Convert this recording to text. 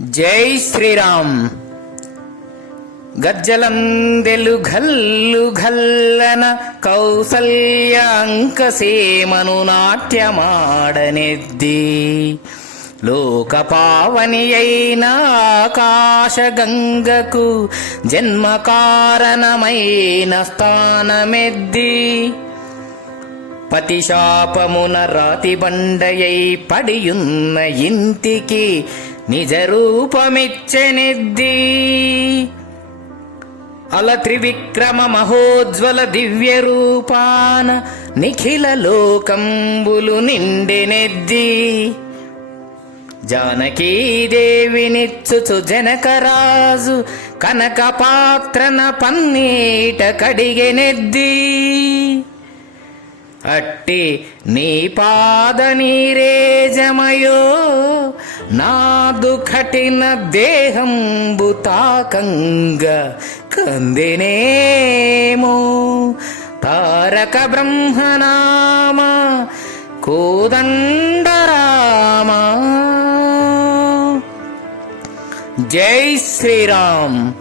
జై శ్రీరామ్. గజ్జలందెలు ఘల్లు ఘల్లన కౌసల్యాంకసేమను నాట్యమాడనెద్ది. లోకపావని అయిన ఆకాశగంగకు జన్మ కారణమైన స్థానమెద్ది. పతిశాపమున రాతి బండయై పడియున్న ఇంటికి నిజ రూపమిచ్చెనెద్ది. అల త్రివిక్రమ మహోజ్వల దివ్య రూపాన నిఖిల లోకంబులు నిండెనెద్ది. జానకీదేవినిచ్చుచు జనకరాజు కనక పాత్రన పన్నీట కడిగెనెద్ది. అట్టి నీ పాద నీరేజమయో నాదు కఠిన దేహంబు తాకంగా కందెనేమో. తారక బ్రహ్మనామ కోదండరామ. జై శ్రీరామ్.